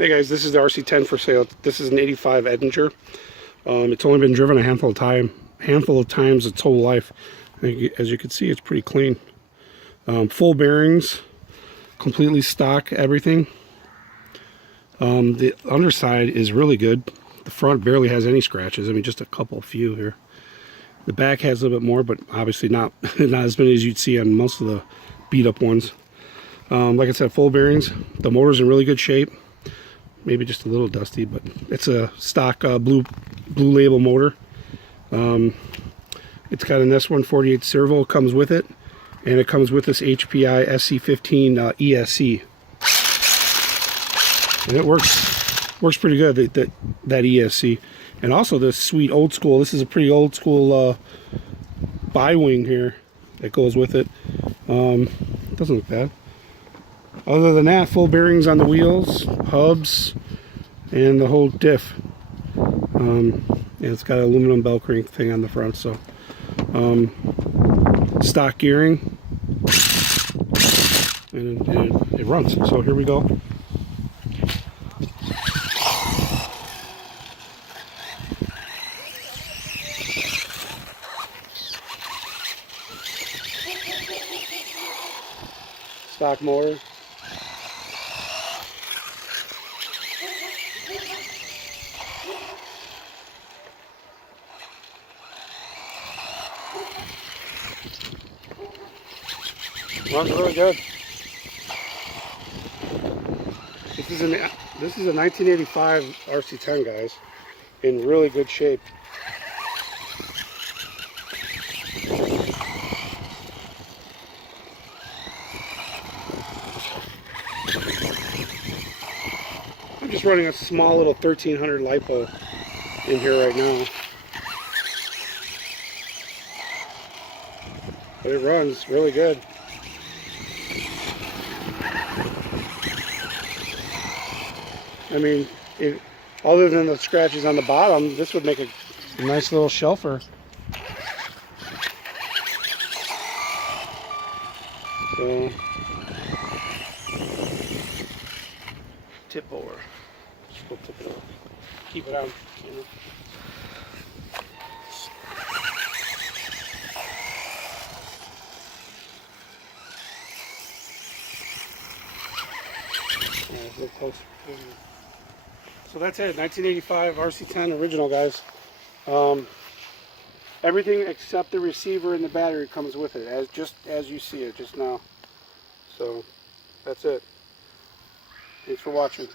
Hey guys, this is the RC10 for sale. This is an 85 Edinger. It's only been driven a handful of times its whole life. As you can see, it's pretty clean. Full bearings, completely stock, everything. The underside is really good. The front barely has any scratches. I mean, just a few here. The back has a little bit more, but obviously not as many as you'd see on most of the beat up ones. Like I said, full bearings. The motor's in really good shape. Maybe just a little dusty, but it's a stock blue label motor. It's got an S148 servo, comes with it, and it comes with this HPI SC15 ESC, and it works pretty good, that ESC. And also this sweet old school, this is a pretty old school bi-wing here that goes with it. Doesn't look bad. Other than that, full bearings on the wheels, hubs, and the whole diff. And it's got an aluminum bell crank thing on the front, so stock gearing, and it runs. So here we go. Stock motor. Runs really good. This is a 1985 RC10, guys, in really good shape. I'm just running a small little 1300 LiPo in here right now, but it runs really good. I mean, other than the scratches on the bottom, this would make a nice little shelfer. So, tip over. Just go tip it over. Keep it on. You know. Yeah, a little closer. So that's it, 1985 RC10 original, guys. Everything except the receiver and the battery comes with it, just as you see it just now. So that's it. Thanks for watching.